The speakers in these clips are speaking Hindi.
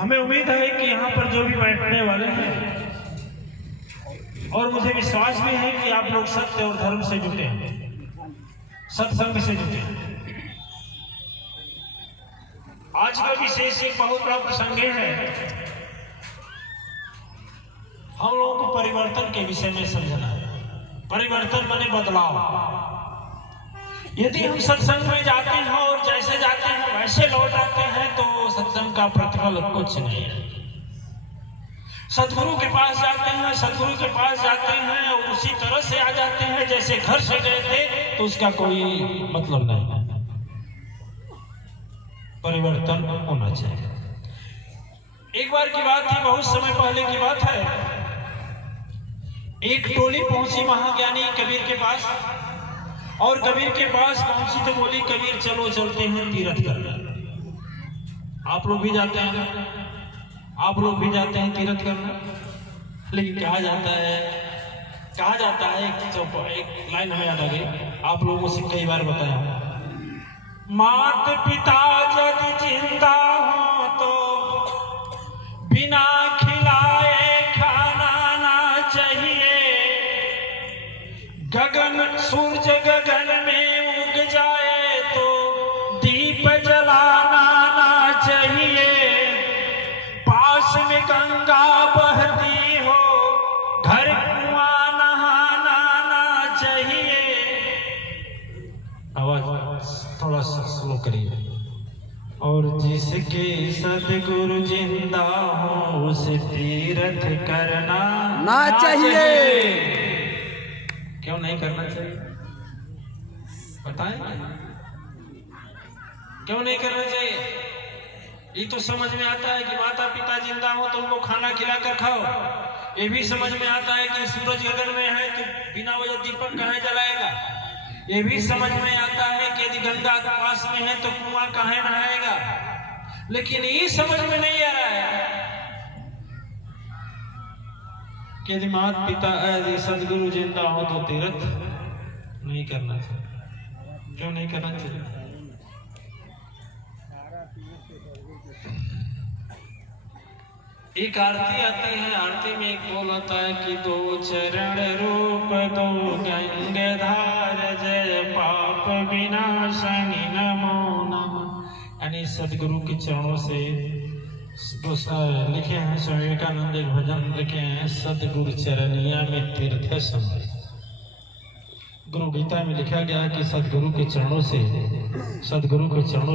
हमें उम्मीद है कि यहाँ पर जो भी बैठने वाले हैं और मुझे विश्वास भी है कि आप लोग सत्य और धर्म से जुटे हैं, सत्संग से जुटे हैं। आज का विशेष एक बहुत बड़ा प्रसंग है, हम लोगों को परिवर्तन के विषय में समझना है। परिवर्तन माने बदलाव। यदि हम सत्संग में जाते हैं और जैसे जाते हैं वैसे लौट आते हैं तो सत्संग का प्रतिफल कुछ नहीं है। सदगुरु के पास जाते हैं, सदगुरु के पास जाते हैं और उसी तरह से आ जाते हैं जैसे घर से गए थे, तो उसका कोई मतलब नहीं है। परिवर्तन होना चाहिए। एक बार की बात थी, बहुत समय पहले की बात है। एक टोली पहुंची महाज्ञानी कबीर के पास, और कबीर के पास पहुंची तो बोली, कबीर चलो चलते हैं तीर्थ करने। आप लोग भी जाते हैं, आप लोग भी जाते हैं तीर्थ करने, लेकिन कहा जाता है एक लाइन हमें याद आ गई, आप लोगों से कई बार बताया, मात पिता यदि जिंदा हो तो बिना खिलाए खाना ना चाहिए। गगन सूरज गगन में उग जाए तो दीप जलाना ना चाहिए। पास में गंगा बहती हो घर कुआं नहाना ना चाहिए। आवाज थोड़ा सा स्लो करिए। और जिसके सदगुरु जिंदा हो उसे तीर्थ करना ना चाहिए। क्यों नहीं करना चाहिए बताएं? क्यों नहीं करना चाहिए? ये तो समझ में आता है कि माता पिता जिंदा हो तो उनको खाना खिलाकर खाओ। ये भी समझ में आता है कि सूरज गगन में है तो बिना वजह दीपक कहाँ जलाएगा। ये भी समझ में आता है कि यदि गंगा के पास में है तो कुआं कहाँ नहाएगा। लेकिन ये समझ में नहीं आ रहा है कि यदि माता पिता यदि सदगुरु जिंदा हो तो तीर्थ नहीं करना चाहिए। क्यों नहीं करना चाहिए? एक आरती आती है, आरती में एक बोल आता है कि दो चरण रूप दो गंगाधार जय पाप विनाशनि नमो नमः। यानी सदगुरु के चरणों से लिखे हैं, स्वामी विवेकानंद एक भजन लिखे हैं, सदगुरु चरनिया में तीर्थ समय। गुरु गीता में लिखा गया कि सदगुरु के चरणों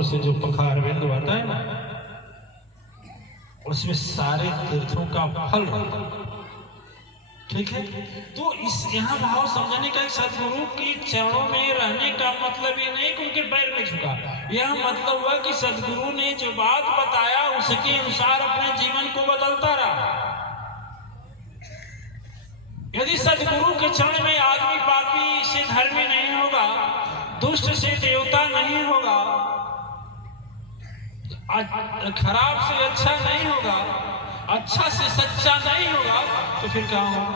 से जो पखार बिंदु आता है ना, उसमें सारे तीर्थों का फल रहता है। ठीक है, तो इस यहाँ भाव समझने का, सदगुरु के चरणों में रहने का मतलब ये नहीं कि उनके पैर में झुका। यह मतलब हुआ कि सदगुरु ने जो बात बताया उसके अनुसार अपने जीवन को बदलता रहा। यदि सदगुरु के चरण में आदमी पापी से धर्मी नहीं होगा, दुष्ट से देवता नहीं होगा, खराब से अच्छा नहीं होगा, अच्छा से सच्चा नहीं होगा, तो फिर कहाँ होगा?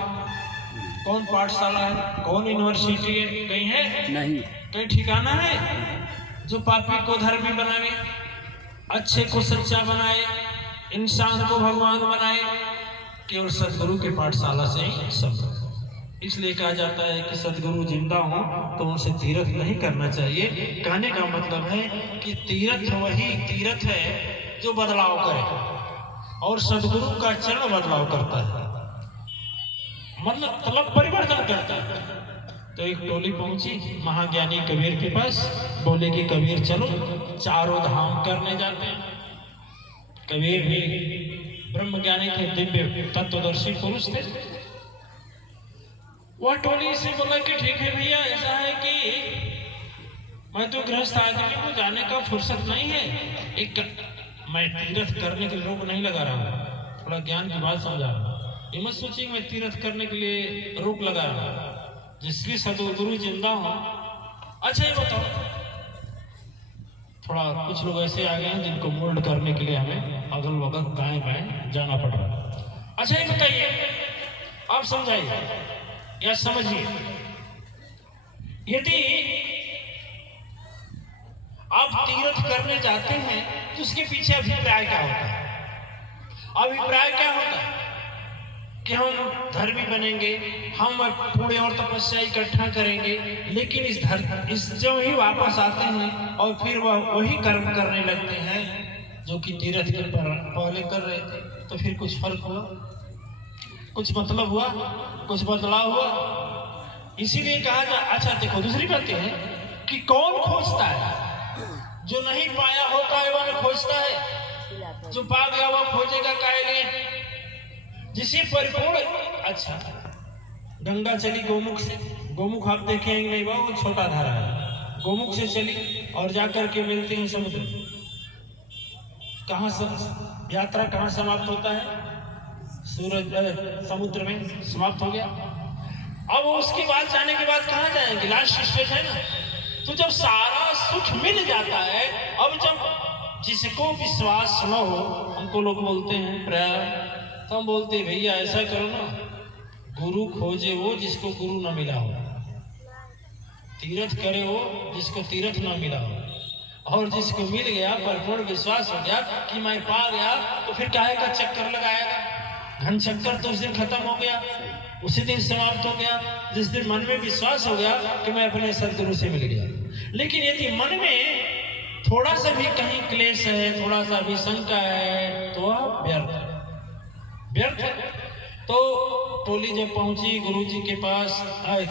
कौन पाठशाला है, कौन यूनिवर्सिटी है? कहीं है? नहीं। कहीं ठिकाना है जो पापी को धर्मी बनाए, अच्छे को सच्चा बनाए, इंसान को भगवान बनाए? केवल सदगुरु के पाठशाला से ही संभव। इसलिए कहा जाता है कि सदगुरु जिंदा हो तो उनसे तीर्थ नहीं करना चाहिए। कहने का मतलब है कि तीर्थ वही तीर्थ है जो बदलाव करे, और सदगुरु का चरण बदलाव करता है, मतलब परिवर्तन करता है। तो एक टोली पहुंची महाज्ञानी कबीर के पास, बोले कि कबीर चलो चारों धाम करने जाते हैं। कबीर भी ब्रह्मज्ञानी थे, दिव्य तत्वदर्शी पुरुष थे। वह टोली से बोला कि ठीक है भैया, ऐसा है कि मैं तो गृहस्थ आदमी को जाने का फुर्सत नहीं है, मैं तीर्थ करने के लिए रोक नहीं लगा रहा हूँ, थोड़ा ज्ञान की बात समझा रहा हूँ। ये मत सोचिए मैं तीर्थ करने के लिए रोक लगा रहा हूँ, जिसकी सदगुरु जिंदा हो। अच्छा ये बताओ, थोड़ा कुछ लोग ऐसे आ गए हैं जिनको मोल्ड करने के लिए हमें अगल बगल दाएं बाएं जाना पड़ रहा है। अच्छा ये बताइए, आप समझाइए या समझिए, यदि आप तीर्थ करने जाते हैं तो उसके पीछे अभिप्राय क्या होता है? अभिप्राय क्या होता है कि हम धर्मी बनेंगे, हम पुण्य और तपस्या इकट्ठा करेंगे, लेकिन इस जो ही वापस आते हैं और फिर वह वही कर्म करने लगते हैं जो कि तीर्थ के पहले कर रहे थे। तो फिर कुछ फर्क हुआ, कुछ मतलब हुआ, कुछ बदलाव हुआ? इसीलिए कहा जा। अच्छा देखो, दूसरी बात है कि कौन खोजता है? जो नहीं पाया होता है वह खोजता है, जो पा गया वह खोजेगा काहे लिए? जिसे परिपूर्ण। अच्छा, गंगा चली गोमुख से, गोमुख आप देखेंगे नहीं, बहुत छोटा धारा है, गोमुख से चली और जाकर के मिलते हैं समुद्र। कहाँ यात्रा कहाँ समाप्त होता है? सूरज समुद्र में समाप्त हो गया। अब उसके बाद जाने के बाद कहाँ जाएंगे? लास्ट स्टेज है ना। तो जब सारा सुख मिल जाता है, अब जब जिसको विश्वास न हो, हमको लोग बोलते हैं प्राय, तो हम बोलते हैं भैया ऐसा करो ना, गुरु खोजे वो जिसको गुरु न मिला हो, तीर्थ करे वो जिसको तीर्थ न मिला हो, और जिसको मिल गया परिपूर्ण विश्वास हो गया कि मैं पा गया, तो फिर काहे का चक्कर लगाएगा? घन चक्कर तो उस दिन खत्म हो गया, उसी दिन समाप्त हो गया जिस दिन मन में विश्वास हो गया कि मैं अपने सदगुरु से मिल गया। लेकिन यदि मन में थोड़ा सा भी कहीं क्लेश है, थोड़ा सा भी शंका है, तो वह व्यर्थ। तो टोली जब पहुंची गुरु जी के पास,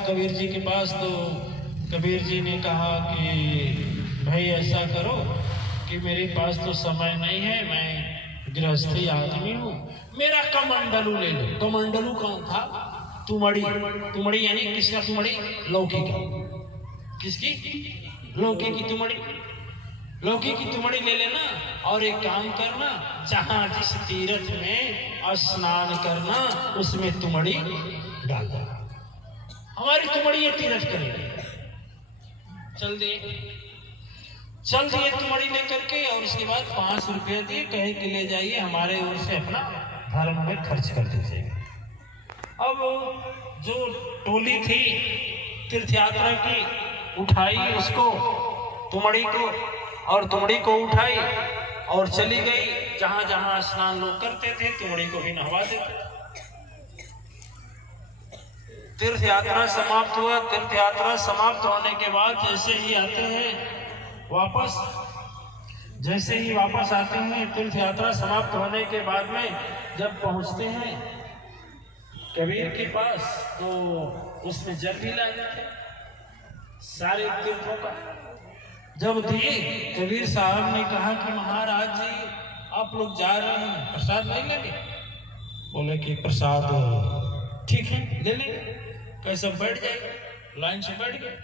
कबीर जी के पास, तो कबीर जी ने कहा कि भाई ऐसा करो कि मेरे पास तो समय नहीं है, मैं गृहस्थी आदमी हूँ, मेरा कमंडलू ले लो। कमंडलू कौन था? तुमड़ी। तुमड़ी यानी किसका तुमड़ी? लौकी का। किसकी? लौकी की तुमड़ी। लौकी की तुमड़ी ले लेना और एक काम करना, जहां जिस तीर्थ में स्नान करना उसमें तुमड़ी डाल दो। हमारी तुमड़ी ये तीर्थ करेगी। चल दिए तुमड़ी लेकर के, और उसके बाद 5 रुपये दिए, कहे कि ले जाइए, हमारे ओर से अपना धर्म में खर्च कर दीजिएगा। अब जो टोली थी तीर्थ यात्रा की, उठाई उसको तुमड़ी को, और तुमड़ी को उठाई और चली गई जहां जहां स्नान लोग करते थे, तुमड़ी को भी नहवा देते। तीर्थ यात्रा समाप्त हुआ। तीर्थ यात्रा समाप्त होने के बाद जैसे ही आते हैं वापस, जैसे ही वापस आते हैं, तीर्थ यात्रा समाप्त होने के बाद में जब पहुंचते हैं कबीर के पास, तो उसमें जल भी लाए थे सारे तीर्थों का। जब दिए, कबीर साहब ने कहा कि महाराज जी आप लोग जा रहे हैं, प्रसाद नहीं लेंगे? बोले कि प्रसाद ठीक है ले लेंगे। कैसे बैठ जाएगा, लाइन से बैठ गए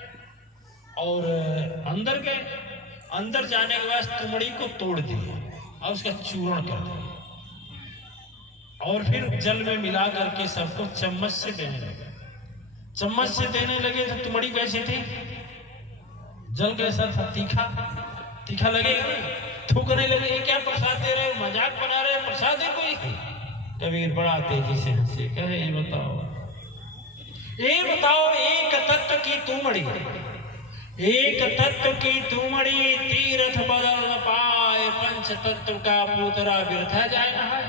और अंदर गए। अंदर जाने के बाद तुमड़ी को तोड़ दिया और उसका चूर्ण कर दिया, और फिर जल में मिला करके सबको चम्मच से देने लगे। चम्मच से देने लगे तो तुमड़ी कैसी थी? जल कैसा था? तीखा लगेगा ना, थूकने लगे। क्या प्रसाद दे रहे हो, मजाक बना रहे हो, प्रसाद है कोई? कबीर बड़ा तेजी से हंसे, कहे ये बताओ एक तत्व की तुमड़ी, एक तत्व की तुमड़ी तीर्थ बदल न पाए, पंच तत्व का पूतरा व्यर्थ जाए ना है।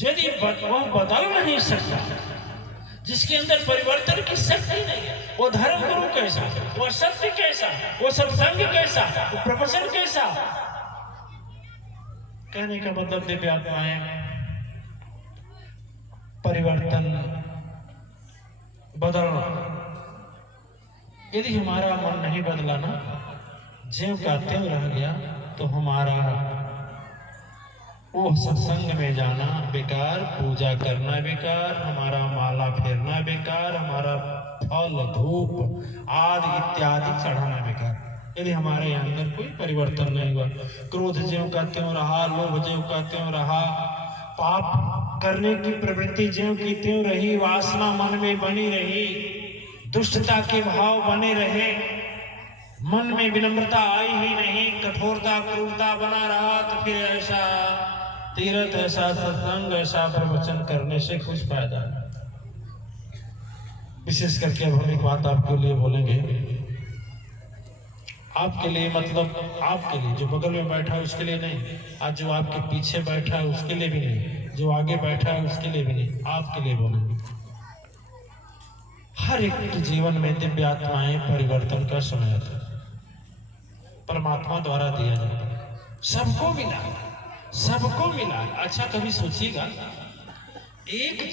यदि वह बदल नहीं सकता, जिसके अंदर परिवर्तन की शक्ति नहीं है, वो धर्म गुरु कैसा, वो सत्य कैसा, वो सत्संग कैसा, वो प्रवचन कैसा? कहने का मतलब दिव्य आत्माएं परिवर्तन बदलना। यदि हमारा मन नहीं बदला ना, ज्यों का त्यों रह गया, तो हमारा वो सत्संग में जाना बेकार, पूजा करना बेकार, हमारा माला फेरना बेकार, हमारा फल धूप आदि इत्यादि चढ़ाना बेकार। यदि हमारे अंदर कोई परिवर्तन नहीं हुआ, क्रोध ज्यों का त्यों रहा, लोभ ज्यों का त्यों रहा, पाप करने की प्रवृत्ति ज्यों की त्यों रही, वासना मन में बनी रही, दुष्टता के भाव बने रहे, मन में विनम्रता आई ही नहीं, कठोरता क्रूरता बना रहा, तो फिर ऐसा तीर्थ, ऐसा सत्संग, ऐसा प्रवचन करने से कुछ फायदा नहीं। विशेष करके अब हम एक बात आपके लिए बोलेंगे। आपके लिए, मतलब आपके लिए, जो बगल में बैठा है उसके लिए नहीं, आज जो आपके पीछे बैठा है उसके लिए भी नहीं, जो आगे बैठा है उसके लिए भी नहीं, आपके लिए बोलेंगे। हर एक के जीवन में दिव्य आत्माएं परिवर्तन का समय था, परमात्मा द्वारा दिया जाता है, सबको मिला, सबको मिला। अच्छा कभी सोचिएगा, एक